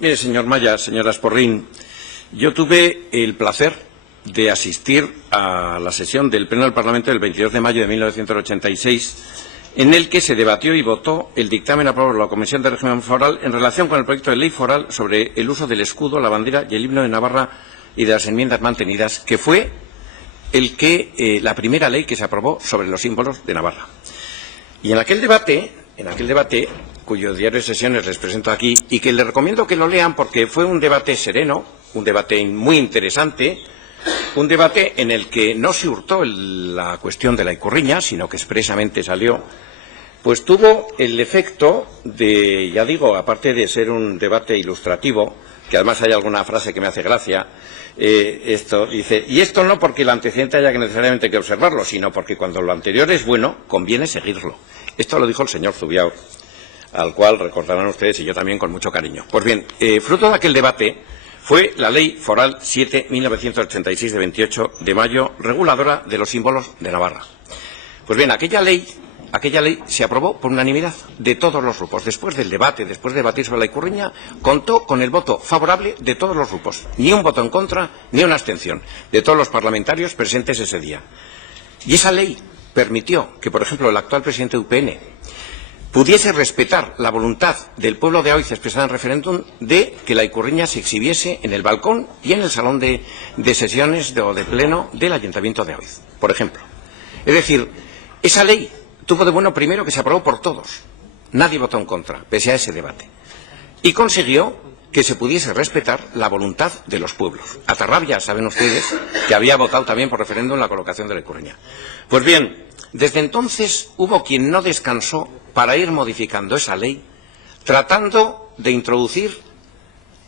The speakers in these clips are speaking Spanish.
Mire, señor Maya, señora Sporrín, yo tuve el placer de asistir a la sesión del Pleno del Parlamento del 22 de mayo de 1986, en el que se debatió y votó el dictamen aprobado por la Comisión de Régimen Foral en relación con el proyecto de ley foral sobre el uso del escudo, la bandera y el himno de Navarra y de las enmiendas mantenidas, que fue la primera ley que se aprobó sobre los símbolos de Navarra. Y en aquel debate, cuyo diario de sesiones les presento aquí, y que les recomiendo que lo lean porque fue un debate sereno, un debate muy interesante, un debate en el que no se hurtó la cuestión de la ikurriña, sino que expresamente salió, pues tuvo el efecto de, ya digo, aparte de ser un debate ilustrativo, que además hay alguna frase que me hace gracia, esto dice, y esto no porque el antecedente haya que necesariamente que observarlo, sino porque cuando lo anterior es bueno, conviene seguirlo. Esto lo dijo el señor Zubiao, al cual recordarán ustedes y yo también con mucho cariño. Pues bien, fruto de aquel debate fue la Ley Foral 7/1986 de 28 de mayo, reguladora de los símbolos de Navarra. Pues bien, aquella ley se aprobó por unanimidad de todos los grupos. Después del debate, después de debatir sobre la ikurriña, contó con el voto favorable de todos los grupos. Ni un voto en contra, ni una abstención, de todos los parlamentarios presentes ese día. Y esa ley permitió que, por ejemplo, el actual presidente de UPN pudiese respetar la voluntad del pueblo de Aoiz expresada en referéndum de que la ikurriña se exhibiese en el balcón y en el salón de sesiones o de pleno del Ayuntamiento de Aoiz, por ejemplo. Es decir, esa ley tuvo de bueno primero que se aprobó por todos. Nadie votó en contra, pese a ese debate. Y consiguió que se pudiese respetar la voluntad de los pueblos. Atarrabia, saben ustedes, que había votado también por referéndum la colocación de la ikurriña. Pues bien, desde entonces hubo quien no descansó para ir modificando esa ley, tratando de introducir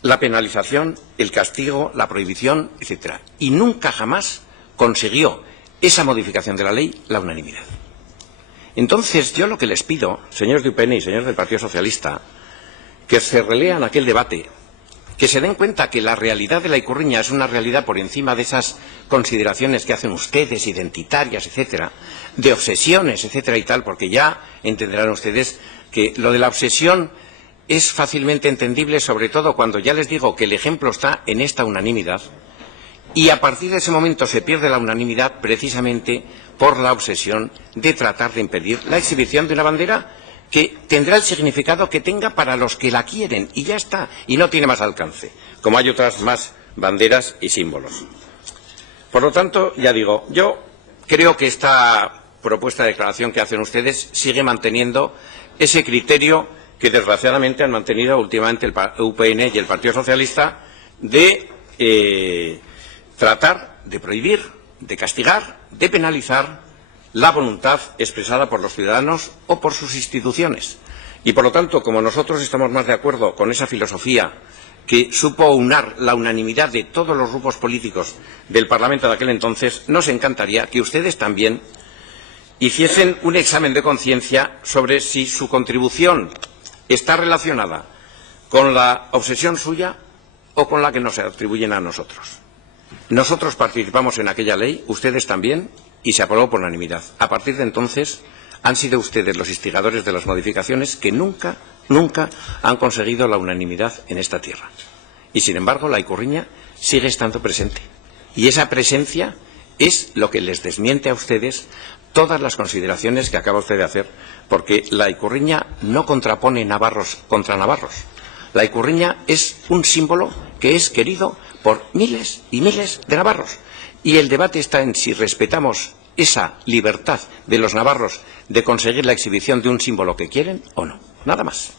la penalización, el castigo, la prohibición, etc. Y nunca jamás consiguió esa modificación de la ley la unanimidad. Entonces, yo lo que les pido, señores de UPN y señores del Partido Socialista, que se relean aquel debate, que se den cuenta que la realidad de la ikurriña es una realidad por encima de esas consideraciones que hacen ustedes, identitarias, etcétera, de obsesiones, etcétera y tal, porque ya entenderán ustedes que lo de la obsesión es fácilmente entendible, sobre todo cuando ya les digo que el ejemplo está en esta unanimidad, y a partir de ese momento se pierde la unanimidad precisamente por la obsesión de tratar de impedir la exhibición de una bandera que tendrá el significado que tenga para los que la quieren, y ya está, y no tiene más alcance, como hay otras más banderas y símbolos. Por lo tanto, ya digo, yo creo que esta propuesta de declaración que hacen ustedes sigue manteniendo ese criterio que desgraciadamente han mantenido últimamente el UPN y el Partido Socialista de tratar de prohibir, de castigar, de penalizar la voluntad expresada por los ciudadanos o por sus instituciones. Y, por lo tanto, como nosotros estamos más de acuerdo con esa filosofía que supo unar la unanimidad de todos los grupos políticos del Parlamento de aquel entonces, nos encantaría que ustedes también hiciesen un examen de conciencia sobre si su contribución está relacionada con la obsesión suya o con la que nos atribuyen a nosotros. Nosotros participamos en aquella ley, ustedes también, y se aprobó por unanimidad. A partir de entonces han sido ustedes los instigadores de las modificaciones que nunca han conseguido la unanimidad en esta tierra. Y sin embargo la ikurriña sigue estando presente. Y esa presencia es lo que les desmiente a ustedes todas las consideraciones que acaba usted de hacer, porque la ikurriña no contrapone navarros contra navarros. La ikurriña es un símbolo que es querido por miles y miles de navarros. Y el debate está en si respetamos esa libertad de los navarros de conseguir la exhibición de un símbolo que quieren o no. Nada más.